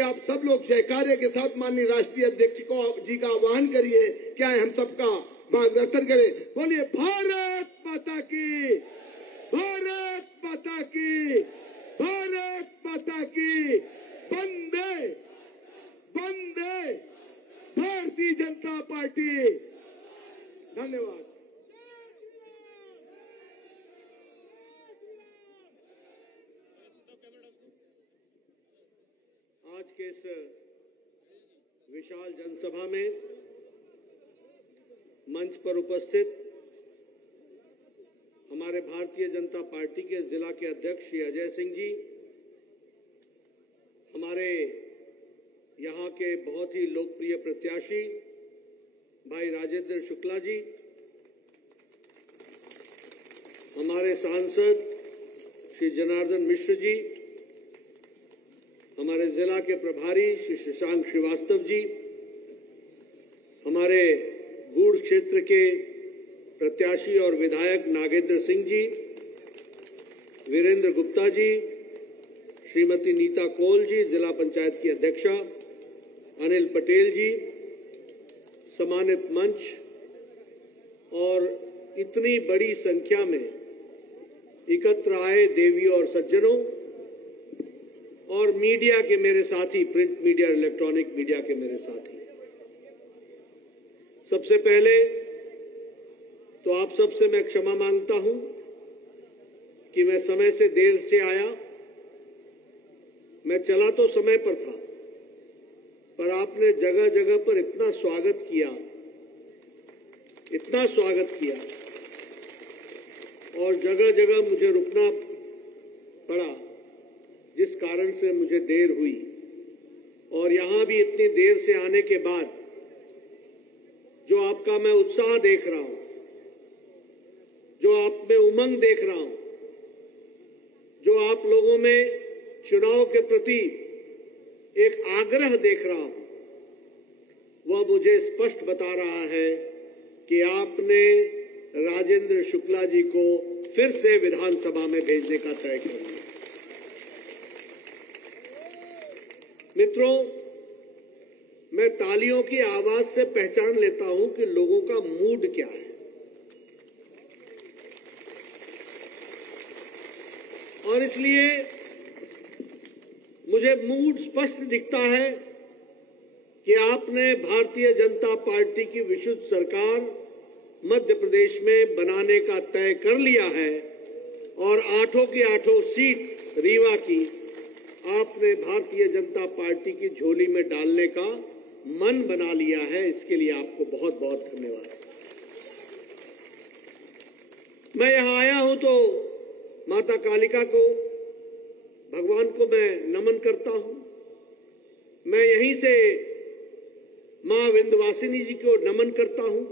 कि आप सब लोग सहकार्य के साथ माननीय राष्ट्रीय अध्यक्ष जी का आह्वान करिए, क्या है हम सबका मार्गदर्शन करें। बोलिए भारत माता की, भारत माता की, भारत माता की, वंदे वंदे भारतीय जनता पार्टी। धन्यवाद। आज के इस विशाल जनसभा में मंच पर उपस्थित हमारे भारतीय जनता पार्टी के जिला के अध्यक्ष श्री अजय सिंह जी, हमारे यहाँ के बहुत ही लोकप्रिय प्रत्याशी भाई राजेंद्र शुक्ला जी, हमारे सांसद श्री जनार्दन मिश्र जी, हमारे जिला के प्रभारी श्री शशांक श्रीवास्तव जी, हमारे गूढ़ क्षेत्र के प्रत्याशी और विधायक नागेंद्र सिंह जी, वीरेंद्र गुप्ता जी, श्रीमती नीता कोल जी, जिला पंचायत की अध्यक्षा, अनिल पटेल जी, सम्मानित मंच और इतनी बड़ी संख्या में एकत्र आए देवी और सज्जनों और मीडिया के मेरे साथी, प्रिंट मीडिया, इलेक्ट्रॉनिक मीडिया के मेरे साथी, सबसे पहले तो आप सबसे मैं क्षमा मांगता हूं कि मैं समय से देर से आया। मैं चला तो समय पर था, पर आपने जगह जगह पर इतना स्वागत किया, इतना स्वागत किया और जगह जगह मुझे रुकना पड़ा, जिस कारण से मुझे देर हुई। और यहां भी इतनी देर से आने के बाद जो आपका मैं उत्साह देख रहा हूं, जो आप में उमंग देख रहा हूं, जो आप लोगों में चुनाव के प्रति एक आग्रह देख रहा हूं, वह मुझे स्पष्ट बता रहा है कि आपने राजेंद्र शुक्ला जी को फिर से विधानसभा में भेजने का तय कर लिया। मित्रों, मैं तालियों की आवाज से पहचान लेता हूं कि लोगों का मूड क्या है। और इसलिए मुझे मूड स्पष्ट दिखता है कि आपने भारतीय जनता पार्टी की विशुद्ध सरकार मध्य प्रदेश में बनाने का तय कर लिया है और 8 की 8 सीट रीवा की आपने भारतीय जनता पार्टी की झोली में डालने का मन बना लिया है। इसके लिए आपको बहुत बहुत धन्यवाद। मैं यहां आया हूं तो माता कालिका को, भगवान को मैं नमन करता हूं। मैं यहीं से मां विंध्यवासिनी जी को नमन करता हूं।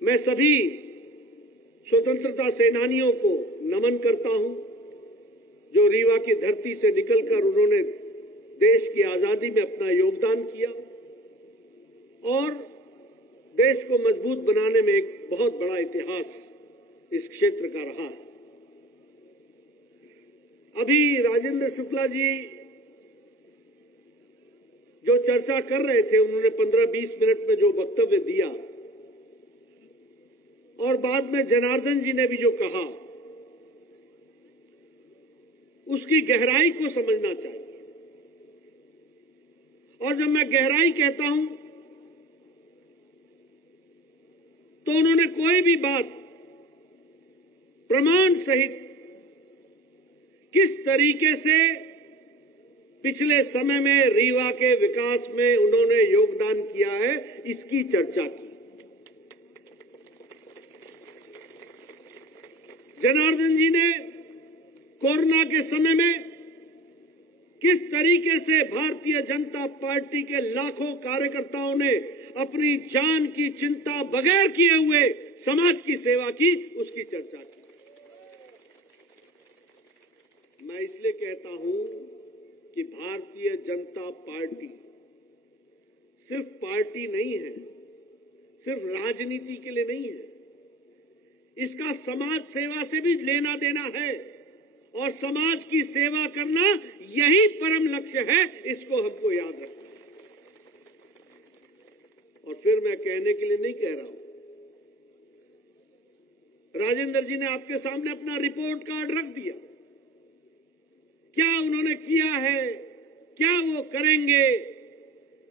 मैं सभी स्वतंत्रता सेनानियों को नमन करता हूं जो रीवा की धरती से निकलकर उन्होंने देश की आजादी में अपना योगदान किया और देश को मजबूत बनाने में एक बहुत बड़ा इतिहास इस क्षेत्र का रहा है। अभी राजेंद्र शुक्ला जी जो चर्चा कर रहे थे, उन्होंने 15-20 मिनट में जो वक्तव्य दिया और बाद में जनार्दन जी ने भी जो कहा, उसकी गहराई को समझना चाहिए। और जब मैं गहराई कहता हूं तो उन्होंने कोई भी बात प्रमाण सहित किस तरीके से पिछले समय में रीवा के विकास में उन्होंने योगदान किया है, इसकी चर्चा की। जनार्दन जी ने कोरोना के समय में किस तरीके से भारतीय जनता पार्टी के लाखों कार्यकर्ताओं ने अपनी जान की चिंता बगैर किए हुए समाज की सेवा की, उसकी चर्चा की। मैं इसलिए कहता हूं कि भारतीय जनता पार्टी सिर्फ पार्टी नहीं है, सिर्फ राजनीति के लिए नहीं है, इसका समाज सेवा से भी लेना देना है। और समाज की सेवा करना यही परम लक्ष्य है। इसको हमको याद रखना है। और फिर मैं कहने के लिए नहीं कह रहा हूं, राजेंद्र जी ने आपके सामने अपना रिपोर्ट कार्ड रख दिया। क्या उन्होंने किया है, क्या वो करेंगे,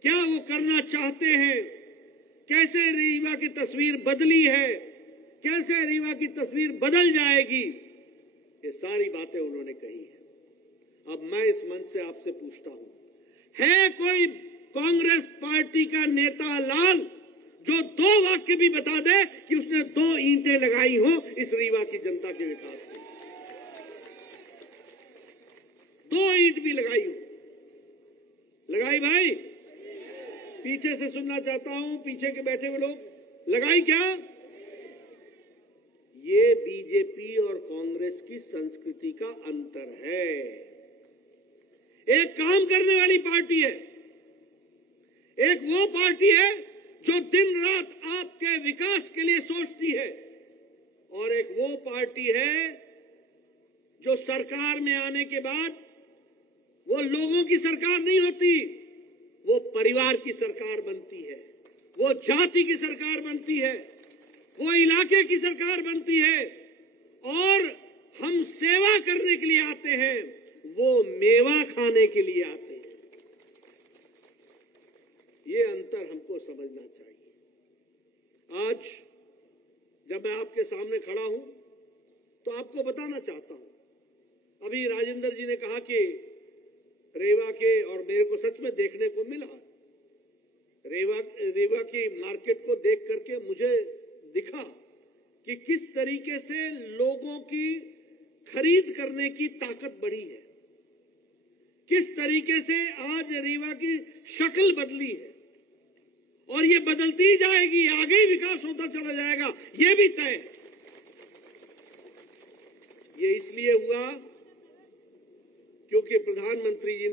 क्या वो करना चाहते हैं, कैसे रीवा की तस्वीर बदली है, कैसे रीवा की तस्वीर बदल जाएगी, ये सारी बातें उन्होंने कही है। अब मैं इस मंच से आपसे पूछता हूं, है कोई कांग्रेस पार्टी का नेता लाल जो 2 वाक्य भी बता दे कि उसने 2 ईंटें लगाई हो इस रीवा की जनता के विकास में? 2 ईंट भी लगाई हो? लगाई भाई? पीछे से सुनना चाहता हूं, पीछे के बैठे हुए लोग, लगाई क्या? ये बीजेपी और कांग्रेस की संस्कृति का अंतर है। एक काम करने वाली पार्टी है, एक वो पार्टी है जो दिन रात आपके विकास के लिए सोचती है, और एक वो पार्टी है जो सरकार में आने के बाद वो लोगों की सरकार नहीं होती, वो परिवार की सरकार बनती है, वो जाति की सरकार बनती है, वो इलाके की सरकार बनती है, और हम सेवा करने के लिए आते हैं, वो मेवा खाने के लिए आते हैं। ये अंतर हमको समझना चाहिए। आज जब मैं आपके सामने खड़ा हूं तो आपको बताना चाहता हूं, अभी राजेंद्र जी ने कहा कि रेवा के, और मेरे को सच में देखने को मिला, रेवा की मार्केट को देख करके मुझे दिखा कि किस तरीके से लोगों की खरीद करने की ताकत बढ़ी है, किस तरीके से आज रीवा की शक्ल बदली है, और ये बदलती जाएगी, आगे ही विकास होता चला जाएगा, ये भी तय है। ये इसलिए हुआ क्योंकि प्रधानमंत्री जी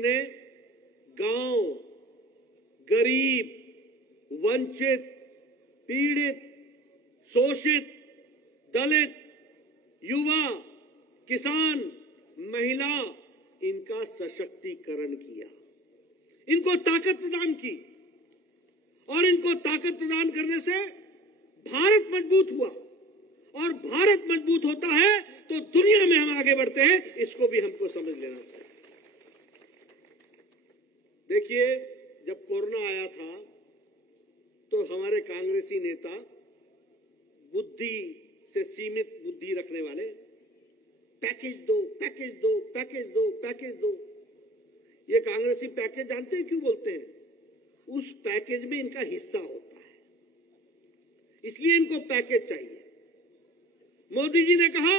ने गांव, गरीब, वंचित, पीड़ित, शोषित, दलित, युवा, किसान, महिला, इनका सशक्तिकरण किया, इनको ताकत प्रदान की, और इनको ताकत प्रदान करने से भारत मजबूत हुआ, और भारत मजबूत होता है तो दुनिया में हम आगे बढ़ते हैं। इसको भी हमको समझ लेना चाहिए। देखिए, जब कोरोना आया था तो हमारे कांग्रेसी नेता, बुद्धि से सीमित बुद्धि रखने वाले, पैकेज दो, पैकेज दो, पैकेज दो, पैकेज दो। ये कांग्रेसी पैकेज जानते हैं क्यों बोलते हैं? उस पैकेज में इनका हिस्सा होता है, इसलिए इनको पैकेज चाहिए। मोदी जी ने कहा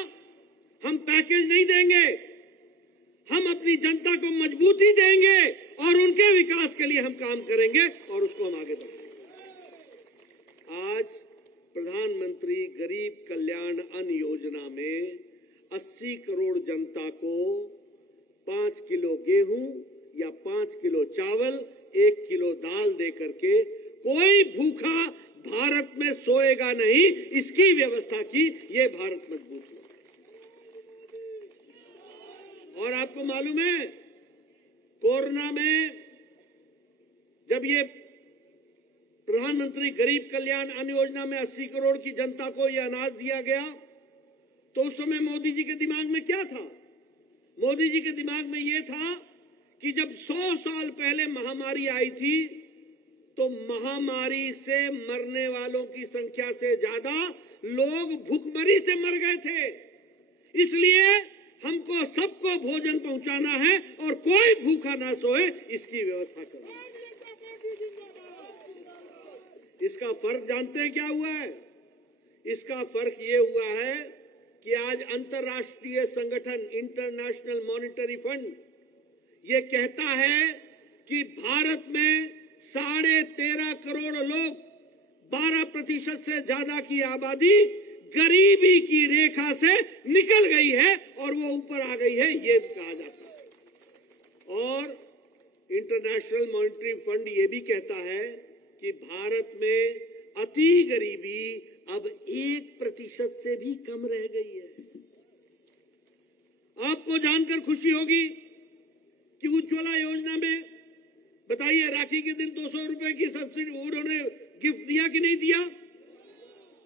हम पैकेज नहीं देंगे, हम अपनी जनता को मजबूती देंगे और उनके विकास के लिए हम काम करेंगे और उसको हम आगे बढ़ाएंगे। आज प्रधानमंत्री गरीब कल्याण अन्न योजना में 80 करोड़ जनता को 5 किलो गेहूं या 5 किलो चावल, 1 किलो दाल दे करके कोई भूखा भारत में सोएगा नहीं, इसकी व्यवस्था की। ये भारत मजबूत हुआ। और आपको मालूम है, कोरोना में जब ये प्रधानमंत्री गरीब कल्याण अन्न योजना में 80 करोड़ की जनता को यह अनाज दिया गया, तो उस समय मोदी जी के दिमाग में क्या था? मोदी जी के दिमाग में यह था कि जब 100 साल पहले महामारी आई थी तो महामारी से मरने वालों की संख्या से ज्यादा लोग भूखमरी से मर गए थे। इसलिए हमको सबको भोजन पहुंचाना है और कोई भूखा ना सोए, इसकी व्यवस्था करो। इसका फर्क जानते हैं क्या हुआ है? इसका फर्क ये हुआ है कि आज अंतर्राष्ट्रीय संगठन इंटरनेशनल मॉनिटरी फंड ये कहता है कि भारत में 13.5 करोड़ लोग, 12% से ज्यादा की आबादी गरीबी की रेखा से निकल गई है और वो ऊपर आ गई है, ये कहा जाता है। और इंटरनेशनल मॉनेटरी फंड ये भी कहता है कि भारत में अति गरीबी अब 1% से भी कम रह गई है। आपको जानकर खुशी होगी कि उज्ज्वला योजना में बताइए राखी के दिन 200 रुपए की सब्सिडी उन्होंने गिफ्ट दिया कि नहीं दिया,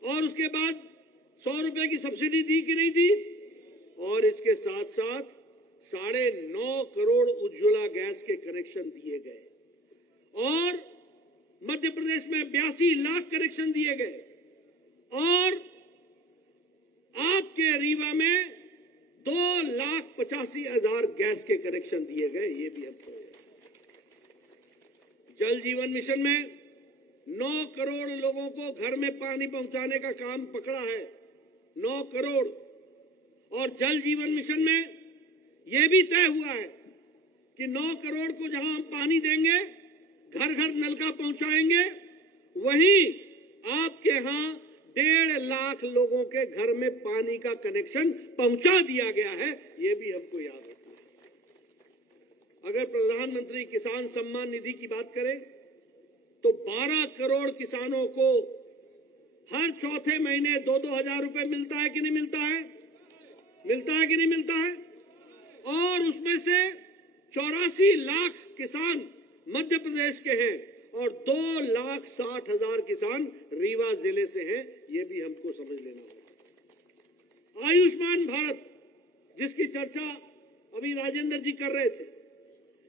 और उसके बाद 100 रुपए की सब्सिडी दी कि नहीं दी, और इसके साथ साथ 9.5 करोड़ उज्ज्वला गैस के कनेक्शन दिए गए, और मध्य प्रदेश में 82 लाख कनेक्शन दिए गए, और आपके रीवा में 2,85,000 गैस के कनेक्शन दिए गए। ये भी हमको जल जीवन मिशन में 9 करोड़ लोगों को घर में पानी पहुंचाने का काम पकड़ा है, 9 करोड़। और जल जीवन मिशन में यह भी तय हुआ है कि 9 करोड़ को जहां हम पानी देंगे, घर घर नल का पहुंचाएंगे, वहीं आपके यहां 1.5 लाख लोगों के घर में पानी का कनेक्शन पहुंचा दिया गया है। यह भी हमको याद रखना है। अगर प्रधानमंत्री किसान सम्मान निधि की बात करें तो 12 करोड़ किसानों को हर चौथे महीने 2-2 हजार रुपए मिलता है कि नहीं मिलता है? मिलता है कि नहीं मिलता है? और उसमें से 84 लाख किसान मध्य प्रदेश के हैं और 2,60,000 किसान रीवा जिले से हैं। यह भी हमको समझ लेना होगा। आयुष्मान भारत जिसकी चर्चा अभी राजेंद्र जी कर रहे थे,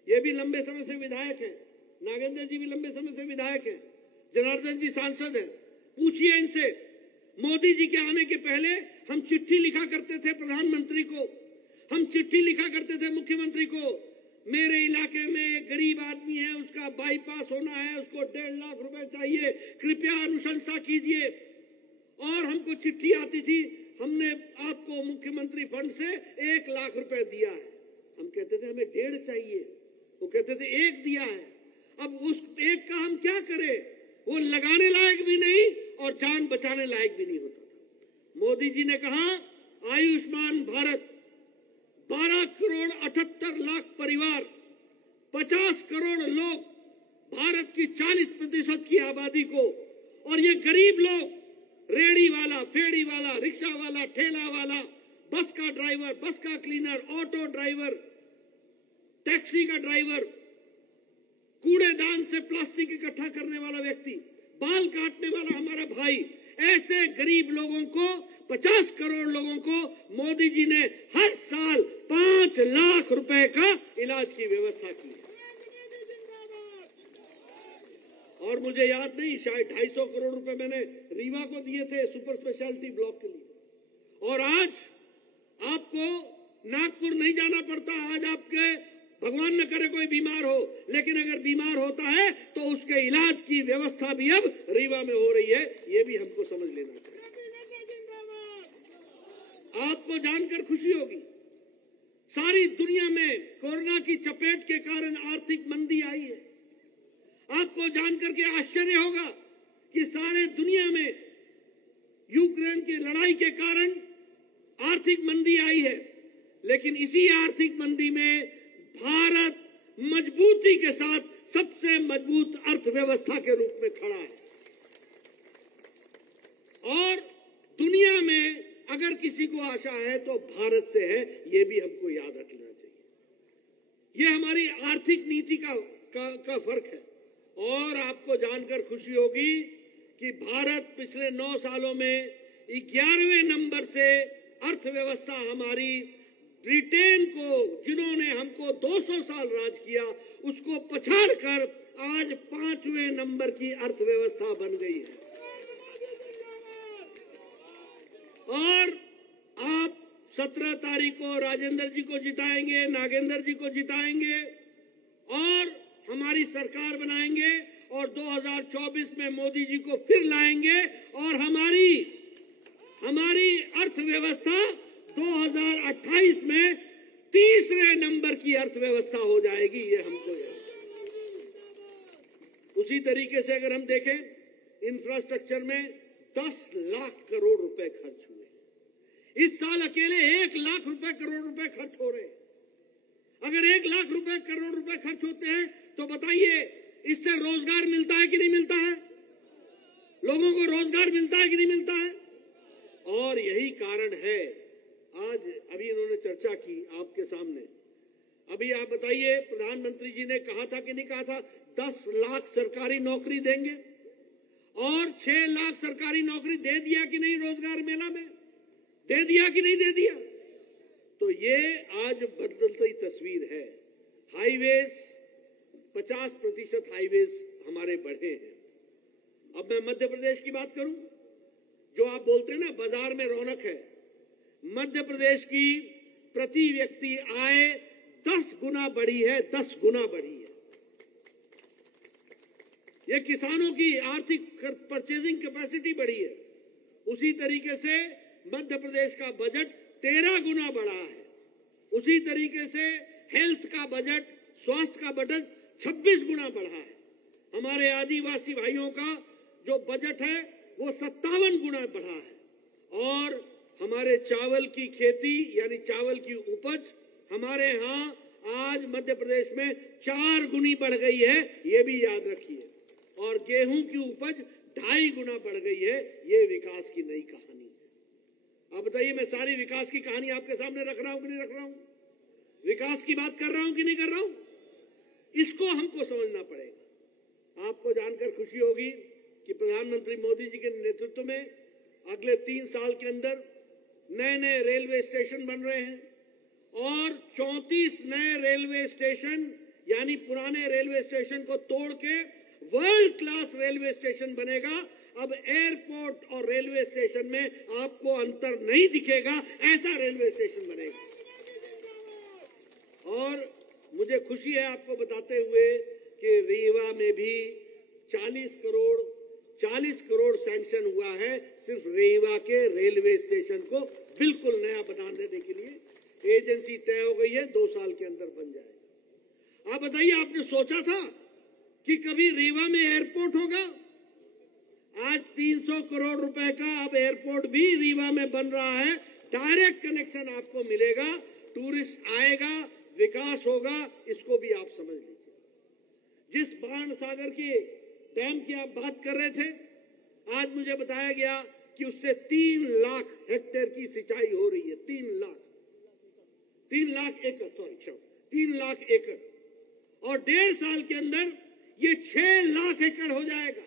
ये भी लंबे समय से विधायक हैं, नागेंद्र जी भी लंबे समय से विधायक हैं, जनार्दन जी सांसद हैं। पूछिए इनसे, मोदी जी के आने के पहले हम चिट्ठी लिखा करते थे प्रधानमंत्री को, हम चिट्ठी लिखा करते थे मुख्यमंत्री को, मेरे इलाके में एक गरीब आदमी है, उसका बाईपास होना है, उसको 1.5 लाख रुपए चाहिए, कृपया अनुशंसा कीजिए। और हमको चिट्ठी आती थी, हमने आपको मुख्यमंत्री फंड से 1 लाख रुपए दिया है। हम कहते थे हमें 1.5 चाहिए, वो कहते थे 1 दिया है। अब उस 1 का हम क्या करें? वो लगाने लायक भी नहीं और जान बचाने लायक भी नहीं होता था। मोदी जी ने कहा आयुष्मान भारत 12 करोड़ 78 लाख परिवार, 50 करोड़ लोग, भारत की 40% की आबादी को, और ये गरीब लोग, रेड़ी वाला, फेड़ी वाला, रिक्शा वाला, ठेला वाला, बस का ड्राइवर, बस का क्लीनर, ऑटो ड्राइवर, टैक्सी का ड्राइवर, कूड़ेदान से प्लास्टिक इकट्ठा करने वाला व्यक्ति, बाल काटने वाला हमारा भाई, ऐसे गरीब लोगों को, 50 करोड़ लोगों को मोदी जी ने हर साल 5 लाख रुपए का इलाज की व्यवस्था की है। और मुझे याद नहीं, शायद 250 करोड़ रुपए मैंने रीवा को दिए थे सुपर स्पेशलिटी ब्लॉक के लिए। और आज आपको नागपुर नहीं जाना पड़ता। आज आपके भगवान न करे कोई बीमार हो, लेकिन अगर बीमार होता है तो उसके इलाज की व्यवस्था भी अब रीवा में हो रही है। यह भी हमको समझ लेना चाहिए। आपको जानकर खुशी होगी, सारी दुनिया में कोरोना की चपेट के कारण आर्थिक मंदी आई है। आपको जानकर के आश्चर्य होगा कि सारे दुनिया में यूक्रेन की लड़ाई के कारण आर्थिक मंदी आई है, लेकिन इसी आर्थिक मंदी में भारत मजबूती के साथ सबसे मजबूत अर्थव्यवस्था के रूप में खड़ा है। और दुनिया में अगर किसी को आशा है तो भारत से है। यह भी हमको याद रखना चाहिए। यह हमारी आर्थिक नीति का फर्क है। और आपको जानकर खुशी होगी कि भारत पिछले 9 सालों में 11वें नंबर से अर्थव्यवस्था हमारी ब्रिटेन को, जिन्होंने हमको 200 साल राज किया, उसको पछाड़कर आज 5वें नंबर की अर्थव्यवस्था बन गई है। और आप 17 तारीख को राजेंद्र जी को जिताएंगे, नागेंद्र जी को जिताएंगे और हमारी सरकार बनाएंगे और 2024 में मोदी जी को फिर लाएंगे और हमारी अर्थव्यवस्था 2028 में 3रे नंबर की अर्थव्यवस्था हो जाएगी। ये हमको याद। उसी तरीके से अगर हम देखें, इंफ्रास्ट्रक्चर में 10 लाख करोड़ रुपए खर्च हुए। इस साल अकेले 1 लाख करोड़ रुपए खर्च हो रहे हैं। अगर 1 लाख रुपए करोड़ रुपए खर्च होते हैं तो बताइए इससे रोजगार मिलता है कि नहीं मिलता है? लोगों को रोजगार मिलता है कि नहीं मिलता है? और यही कारण है आज अभी इन्होंने चर्चा की आपके सामने। अभी आप बताइए, प्रधानमंत्री जी ने कहा था कि नहीं कहा था 10 लाख सरकारी नौकरी देंगे, और 6 लाख सरकारी नौकरी दे दिया कि नहीं? रोजगार मेला में दे दिया कि नहीं दे दिया? तो ये आज बदलती तस्वीर है। हाईवेज 50% हाईवेज हमारे बढ़े हैं। अब मैं मध्य प्रदेश की बात करूं, जो आप बोलते हैं ना बाजार में रौनक है, मध्य प्रदेश की प्रति व्यक्ति आय 10 गुना बढ़ी है, 10 गुना बढ़ी है। ये किसानों की आर्थिक परचेजिंग कैपेसिटी बढ़ी है। उसी तरीके से मध्य प्रदेश का बजट 13 गुना बढ़ा है। उसी तरीके से हेल्थ का बजट, स्वास्थ्य का बजट 26 गुना बढ़ा है। हमारे आदिवासी भाइयों का जो बजट है वो 57 गुना बढ़ा है। और हमारे चावल की खेती यानी चावल की उपज हमारे यहाँ आज मध्य प्रदेश में 4 गुनी बढ़ गई है, ये भी याद रखिए। और गेहूं की उपज 2.5 गुना बढ़ गई है। ये विकास की नई कहानी है। अब बताइए, मैं सारी विकास की कहानी आपके सामने रख रहा हूं कि नहीं रख रहा हूं? विकास की बात कर रहा हूं कि नहीं कर रहा हूं? इसको हमको समझना पड़ेगा। आपको जानकर खुशी होगी कि प्रधानमंत्री मोदी जी के नेतृत्व में अगले 3 साल के अंदर नए नए रेलवे स्टेशन बन रहे हैं, और 34 नए रेलवे स्टेशन यानी पुराने रेलवे स्टेशन को तोड़ के वर्ल्ड क्लास रेलवे स्टेशन बनेगा। अब एयरपोर्ट और रेलवे स्टेशन में आपको अंतर नहीं दिखेगा, ऐसा रेलवे स्टेशन बनेगा। और मुझे खुशी है आपको बताते हुए कि रीवा में भी 40 करोड़ सैंक्शन हुआ है सिर्फ रीवा के रेलवे स्टेशन को बिल्कुल नया बना देने के लिए। एजेंसी तय हो गई है, 2 साल के अंदर बन जाएगा। आप बताइए, आपने सोचा था कि कभी रीवा में एयरपोर्ट होगा? आज 300 करोड़ रुपए का अब एयरपोर्ट भी रीवा में बन रहा है। डायरेक्ट कनेक्शन आपको मिलेगा, टूरिस्ट आएगा, विकास होगा। इसको भी आप समझ लीजिए। जिस बाण सागर की डैम की आप बात कर रहे थे, आज मुझे बताया गया कि उससे 3 लाख हेक्टेयर की सिंचाई हो रही है। 3 लाख एकड़, और 1.5 साल के अंदर ये 6 लाख एकड़ हो जाएगा,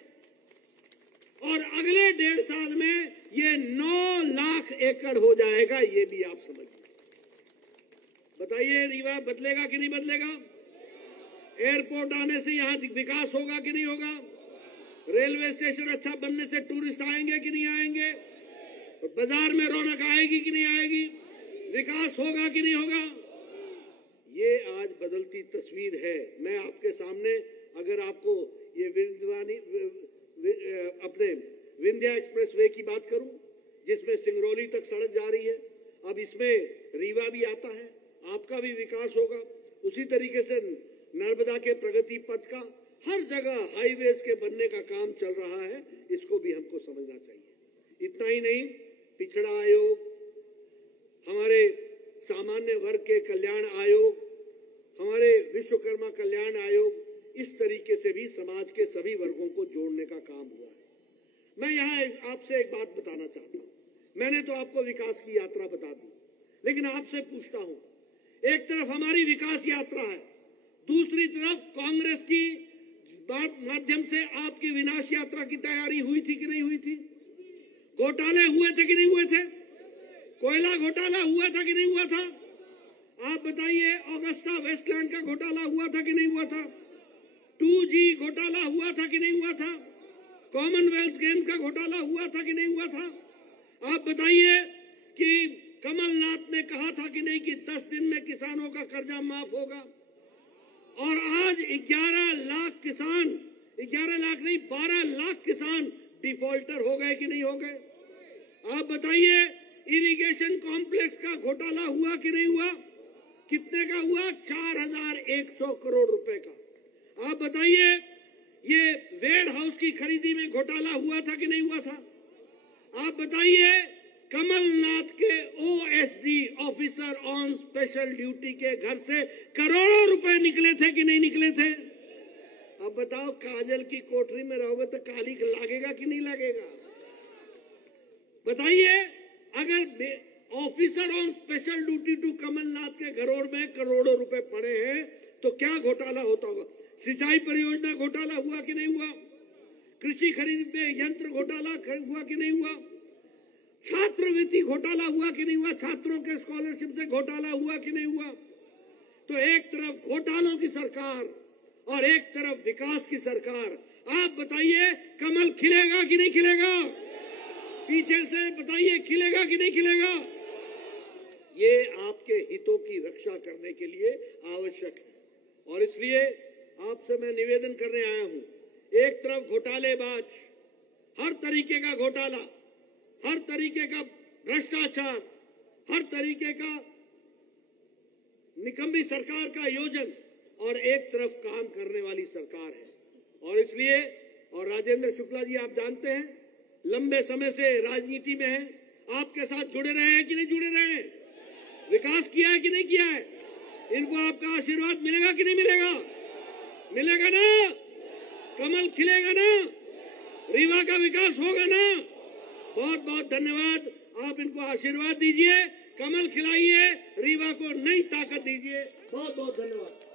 और अगले 1.5 साल में ये 9 लाख एकड़ हो जाएगा। ये भी आप समझिए। बताइए, रीवा बदलेगा कि नहीं बदलेगा? एयरपोर्ट आने से यहां विकास होगा कि नहीं होगा? रेलवे स्टेशन अच्छा बनने से टूरिस्ट आएंगे कि नहीं आएंगे? बाजार में रौनक आएगी कि नहीं आएगी? विकास होगा कि नहीं होगा? ये आज बदलती तस्वीर है। मैं आपके सामने, अगर आपको ये अपने विंध्या एक्सप्रेस वे की बात करूं, जिसमें सिंगरौली तक सड़क जा रही है, अब इसमें रीवा भी आता है, आपका भी विकास होगा। उसी तरीके से नर्मदा के प्रगति पथ का हर जगह हाईवेज के बनने का काम चल रहा है। इसको भी हमको समझना चाहिए। इतना ही नहीं, पिछड़ा आयोग, हमारे सामान्य वर्ग के कल्याण आयोग, हमारे विश्वकर्मा कल्याण आयोग, इस तरीके से भी समाज के सभी वर्गों को जोड़ने का काम हुआ है। मैं यहाँ आपसे एक बात बताना चाहता हूँ। मैंने तो आपको विकास की यात्रा बता दी, लेकिन आपसे पूछता हूँ, एक तरफ हमारी विकास यात्रा है, दूसरी तरफ कांग्रेस की माध्यम से आपकी विनाश यात्रा की तैयारी हुई थी कि नहीं हुई थी? घोटाले हुए थे कि नहीं हुए थे? कोयला घोटाला हुआ था कि नहीं हुआ था? आप बताइए, ऑगस्टा वेस्टलैंड का घोटाला हुआ था कि नहीं हुआ था? 2G घोटाला हुआ था कि नहीं हुआ था? कॉमनवेल्थ गेम्स का घोटाला हुआ था कि नहीं हुआ था? आप बताइए कि कमलनाथ ने कहा था कि नहीं कि 10 दिन में किसानों का कर्जा माफ होगा, और आज 11 लाख किसान, 11 लाख नहीं 12 लाख किसान डिफॉल्टर हो गए कि नहीं हो गए? आप बताइए, इरिगेशन कॉम्प्लेक्स का घोटाला हुआ कि नहीं हुआ? कितने का हुआ? 4100 करोड़ रुपए का। आप बताइए, ये वेयर हाउस की खरीदी में घोटाला हुआ था कि नहीं हुआ था? आप बताइए, कमलनाथ के OSD officer on special duty के घर से करोड़ों रुपए निकले थे कि नहीं निकले थे? अब बताओ, काजल की कोठरी में रहोगे तो काली लागेगा कि नहीं लगेगा? बताइए, अगर officer on special duty to Kamalnath के घरों में करोड़ों रुपए पड़े हैं तो क्या घोटाला होता होगा? सिंचाई परियोजना घोटाला हुआ कि नहीं हुआ? कृषि खरीद में यंत्र घोटाला हुआ कि नहीं हुआ? छात्रवृत्ति घोटाला हुआ कि नहीं हुआ? छात्रों के स्कॉलरशिप से घोटाला हुआ कि नहीं हुआ? तो एक तरफ घोटालों की सरकार और एक तरफ विकास की सरकार। आप बताइए, कमल खिलेगा कि नहीं खिलेगा? पीछे से बताइए, खिलेगा कि नहीं खिलेगा? ये आपके हितों की रक्षा करने के लिए आवश्यक है और इसलिए आपसे मैं निवेदन करने आया हूं। एक तरफ घोटालेबाज, हर तरीके का घोटाला, हर तरीके का भ्रष्टाचार, हर तरीके का निकम्मी सरकार का योजन, और एक तरफ काम करने वाली सरकार है। और इसलिए, और राजेंद्र शुक्ला जी आप जानते हैं, लंबे समय से राजनीति में है, आपके साथ जुड़े रहे हैं कि नहीं जुड़े रहे हैं? विकास किया है कि नहीं किया है? इनको आपका आशीर्वाद मिलेगा कि नहीं मिलेगा? मिलेगा ना? कमल खिलेगा ना? रीवा का विकास होगा ना? बहुत बहुत धन्यवाद। आप इनको आशीर्वाद दीजिए, कमल खिलाइए, रीवा को नई ताकत दीजिए। बहुत बहुत धन्यवाद।